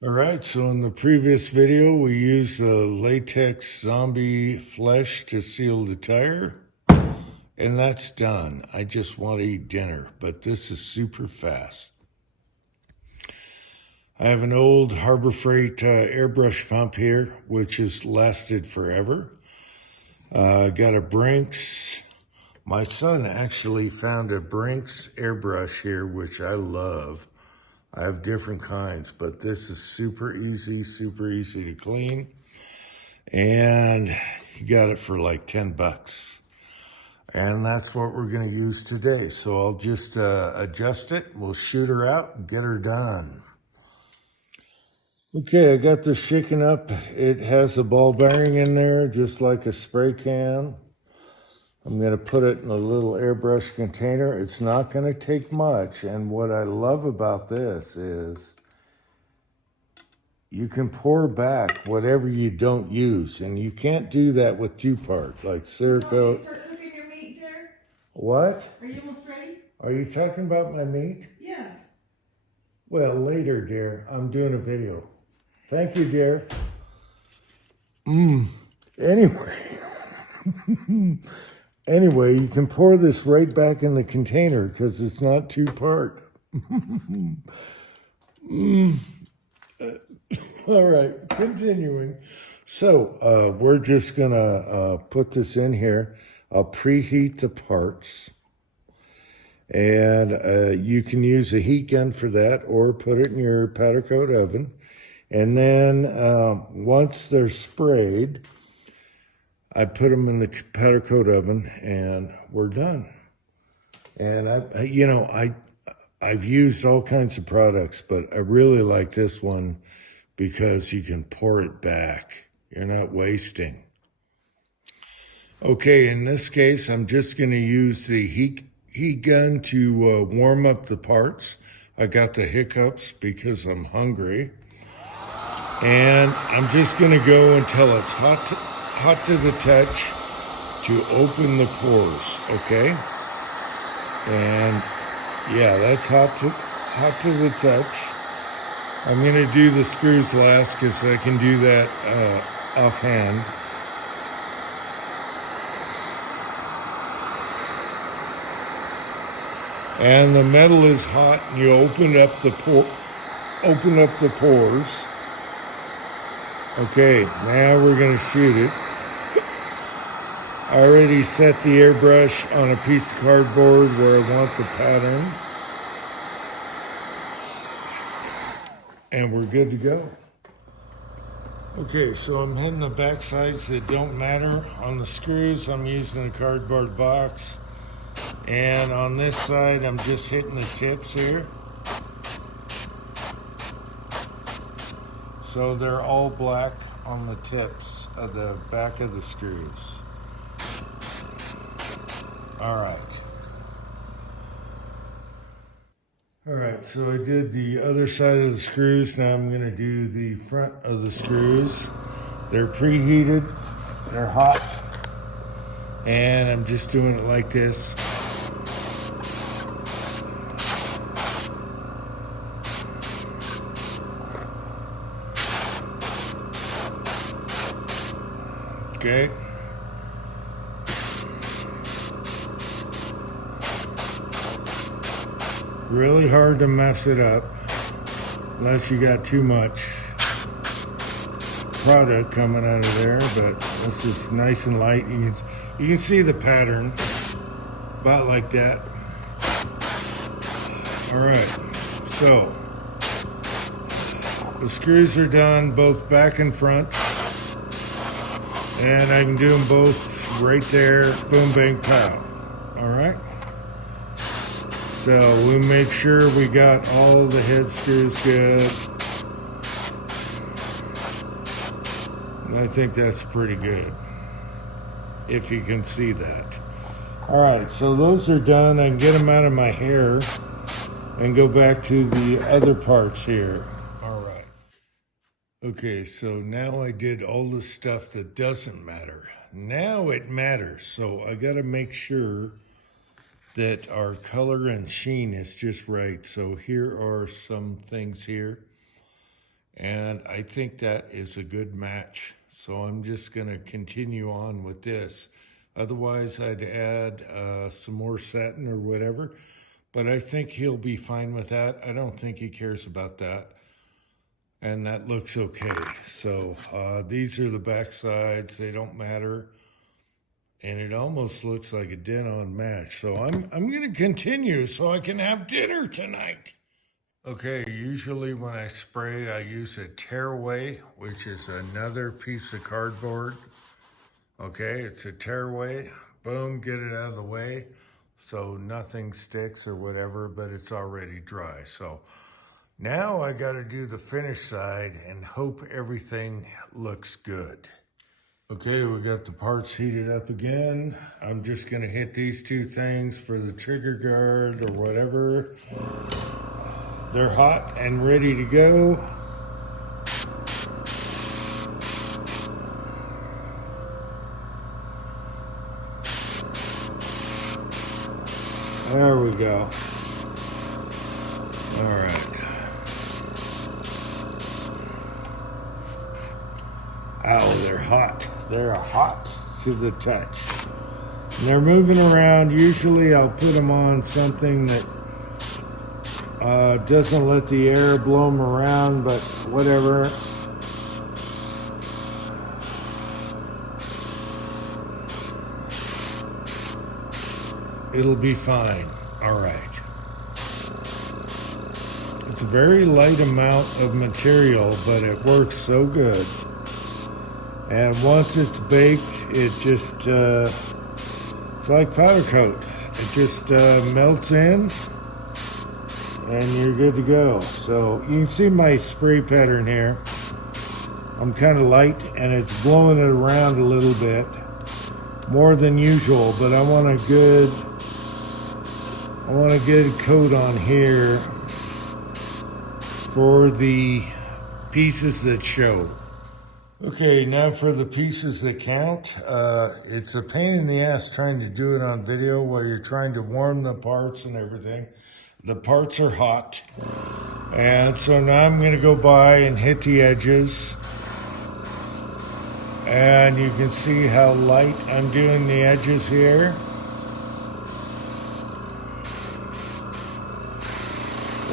All right, so in the previous video, we used the latex zombie flesh to seal the tire, and that's done. I just want to eat dinner, but this is super fast. I have an old Harbor Freight airbrush pump here, which has lasted forever. Got a Brinks. My son actually found a Brinks airbrush here, which I love. I have different kinds, but this is super easy to clean. And you got it for like 10 bucks. And that's what we're gonna use today. So I'll just adjust it. We'll shoot her out and get her done. Okay, I got this shaken up. It has a ball bearing in there, just like a spray can. I'm gonna put it in a little airbrush container. It's not gonna take much. And what I love about this is you can pour back whatever you don't use. And you can't do that with two-part, like Cerakote. Start cooking your meat, dear? What? Are you almost ready? Are you talking about my meat? Yes. Well, later, dear. I'm doing a video. Thank you, dear. Anyway. Anyway, you can pour this right back in the container because it's not two-part. All right, continuing. So we're just gonna put this in here. I'll preheat the parts. And you can use a heat gun for that or put it in your powder coat oven. And then once they're sprayed, I put them in the powder coat oven and we're done. And I've used all kinds of products, but I really like this one because you can pour it back. You're not wasting. Okay, in this case, I'm just gonna use the heat gun to warm up the parts. I got the hiccups because I'm hungry. And I'm just gonna go until it's hot to the touch to open the pores, okay? And yeah, that's hot to the touch. I'm gonna do the screws last because I can do that offhand. And the metal is hot, and you open up the pores. Okay, now we're gonna shoot it. I already set the airbrush on a piece of cardboard where I want the pattern. And we're good to go. Okay, so I'm hitting the back sides that don't matter. On the screws, I'm using a cardboard box. And on this side, I'm just hitting the tips here. So they're all black on the tips of the back of the screws. All right. All right, so I did the other side of the screws. Now I'm gonna do the front of the screws. They're preheated, they're hot, and I'm just doing it like this. Okay. Really hard to mess it up unless you got too much product coming out of there, but this is nice and light. You can see the pattern about like that. All right, so the screws are done both back and front, and I can do them both right there, boom, bang, pow. All right. So we make sure we got all the head screws good. And I think that's pretty good, if you can see that. All right, so those are done. I can get them out of my hair and go back to the other parts here. All right. Okay, so now I did all the stuff that doesn't matter. Now it matters, so I gotta make sure that our color and sheen is just right. So here are some things here. And I think that is a good match. So I'm just going to continue on with this. Otherwise, I'd add some more satin or whatever. But I think he'll be fine with that. I don't think he cares about that. And that looks okay. So these are the back sides. They don't matter. And it almost looks like a dead-on match. So I'm going to continue so I can have dinner tonight. Okay, usually when I spray, I use a tearaway, which is another piece of cardboard. Okay, it's a tearaway. Boom, get it out of the way so nothing sticks or whatever, but it's already dry. So now I got to do the finish side and hope everything looks good. Okay, we got the parts heated up again. I'm just going to hit these two things for the trigger guard or whatever. They're hot and ready to go. There we go. All right. Ow, they're hot. They're hot to the touch. And they're moving around. Usually I'll put them on something that doesn't let the air blow them around, but whatever. It'll be fine. All right. It's a very light amount of material, but it works so good. And once it's baked, it just, it's like powder coat. It just melts in. And you're good to go. So you can see my spray pattern here. I'm kind of light and it's blowing it around a little bit more than usual, but I want a good coat on here for the pieces that show. Okay, now for the pieces that count. It's a pain in the ass trying to do it on video while you're trying to warm the parts and everything. The parts are hot. And so now I'm going to go by and hit the edges. And you can see how light I'm doing the edges here.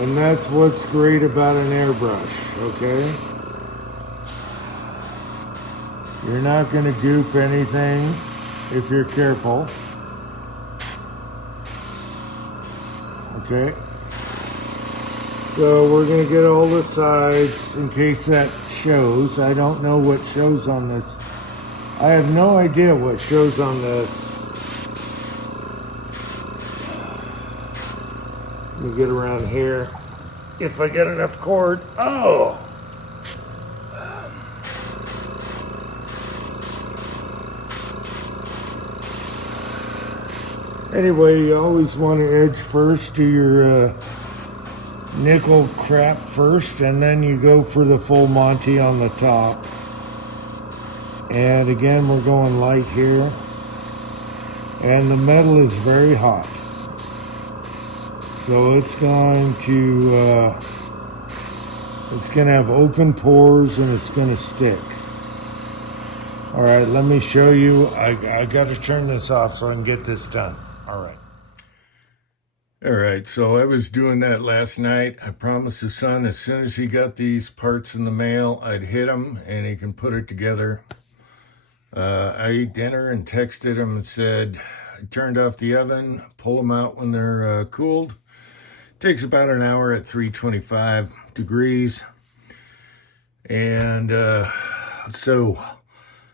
And that's what's great about an airbrush, okay? You're not going to goop anything if you're careful. Okay, so we're going to get all the sides in case that shows. I don't know what shows on this. I have no idea what shows on this. Let me get around here. If I get enough cord. Oh! Anyway, you always want to edge first, do your nickel crap first, and then you go for the full Monty on the top. And again, we're going light here. And the metal is very hot. So it's going to have open pores and it's going to stick. All right, let me show you. I got to turn this off so I can get this done. All right. All right, so I was doing that last night. I promised the son as soon as he got these parts in the mail, I'd hit him and he can put it together. I ate dinner and texted him and said, I turned off the oven, pull them out when they're cooled. Takes about an hour at 325 degrees. And so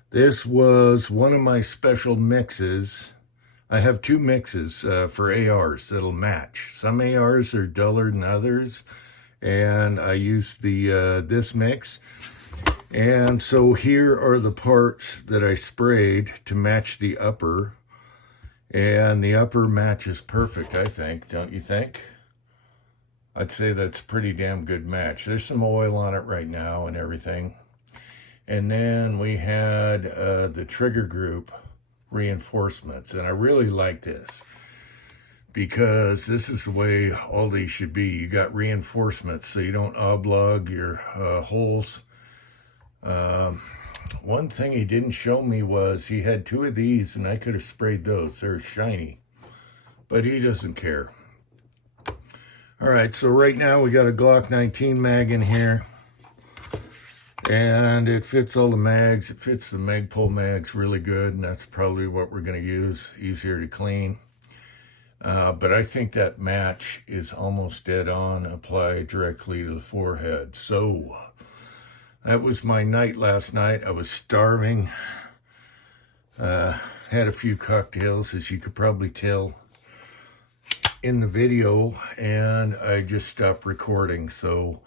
this was one of my special mixes. I have two mixes for ARs that'll match. Some ARs are duller than others, and I used the this mix. And so here are the parts that I sprayed to match the upper. And the upper matches perfect, I think, don't you think? I'd say that's a pretty damn good match. There's some oil on it right now and everything. And then we had the trigger group reinforcements, and I really like this. because this is the way all these should be. You got reinforcements so you don't oblog your holes. One thing he didn't show me was he had 2 of these, and I could have sprayed those. They're shiny, but he doesn't care. All right, so right now we got a Glock 19 mag in here, and it fits all the mags. It fits the Magpul mags really good, and that's probably what we're going to use. Easier to clean. But I think that match is almost dead on, applied directly to the forehead. So that was my night last night. I was starving. Had a few cocktails, as you could probably tell in the video, and I just stopped recording. So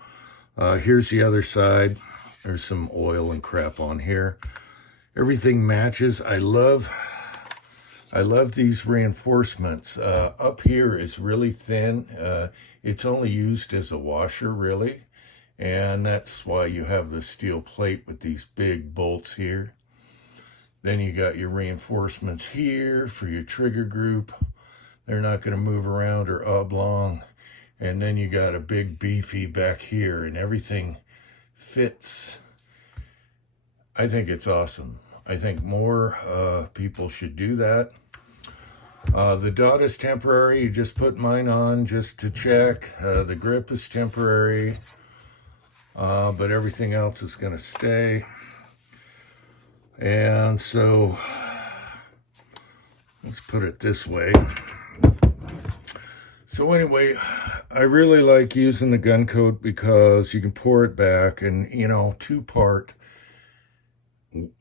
here's the other side. There's some oil and crap on here. Everything matches. I love these reinforcements. Up here is really thin. It's only used as a washer, really. And that's why you have the steel plate with these big bolts here. Then you got your reinforcements here for your trigger group. They're not going to move around or oblong. And then you got a big beefy back here, and everything fits. I think it's awesome. I think more people should do that. The dot is temporary. You just put mine on just to check. The grip is temporary, but everything else is going to stay. And so let's put it this way. So anyway, I really like using the gun coat because you can pour it back, and, you know, 2-part.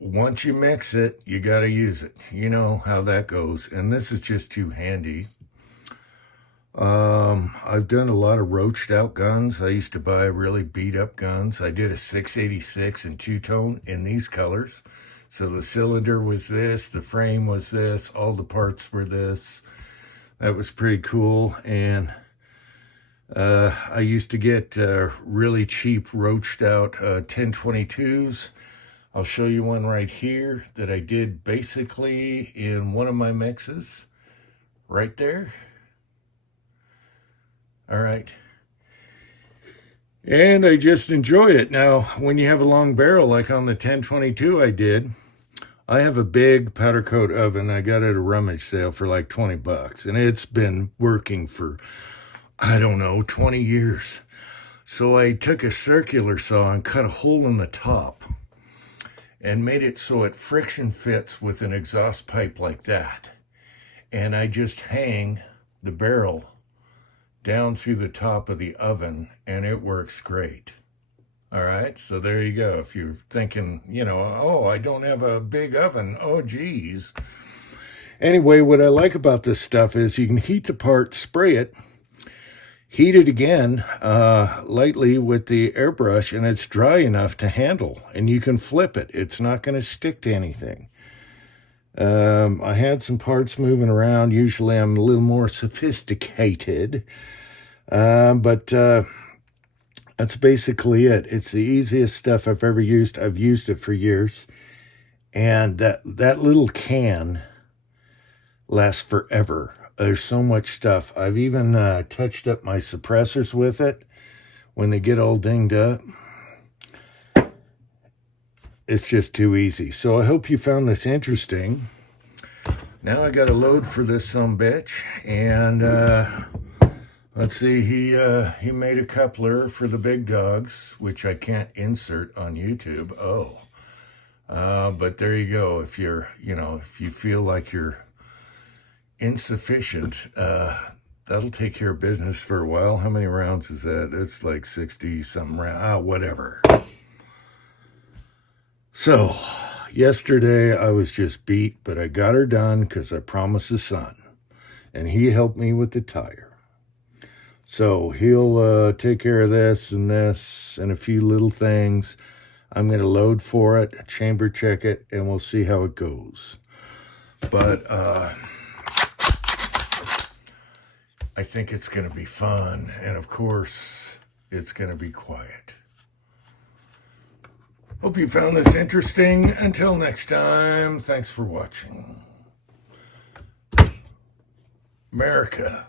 Once you mix it, you got to use it. You know how that goes. And this is just too handy. I've done a lot of roached out guns. I used to buy really beat up guns. I did a 686 in 2-tone in these colors. So the cylinder was this, the frame was this, all the parts were this. That was pretty cool. And I used to get really cheap roached out 1022s. I'll show you one right here that I did basically in one of my mixes. Right there. All right. And I just enjoy it. Now, when you have a long barrel, like on the 1022 I did, I have a big powder coat oven. I got it at a rummage sale for like 20 bucks. And it's been working for, I don't know, 20 years. So I took a circular saw and cut a hole in the top and made it so it friction fits with an exhaust pipe like that. And I just hang the barrel down through the top of the oven, and it works great. All right, so there you go. If you're thinking, you know, oh, I don't have a big oven, oh, geez. Anyway, what I like about this stuff is you can heat the part, spray it, heat it again lightly with the airbrush, and it's dry enough to handle, and you can flip it. It's not going to stick to anything. I had some parts moving around. Usually I'm a little more sophisticated, but that's basically it. It's the easiest stuff I've ever used. I've used it for years, and that little can lasts forever. There's so much stuff. I've even touched up my suppressors with it when they get all dinged up. It's just too easy. So I hope you found this interesting. Now I got a load for this sumbitch, and let's see, he made a coupler for the big dogs, which I can't insert on YouTube. But there you go. If you're, if you feel like you're insufficient, that'll take care of business for a while. How many rounds is that? It's like 60 something rounds. Whatever. So yesterday I was just beat, but I got her done because I promised the son, and he helped me with the tire. So he'll take care of this and a few little things. I'm going to load for it, chamber check it, and we'll see how it goes. But I think it's going to be fun. And of course, it's going to be quiet. Hope you found this interesting. Until next time, thanks for watching. America.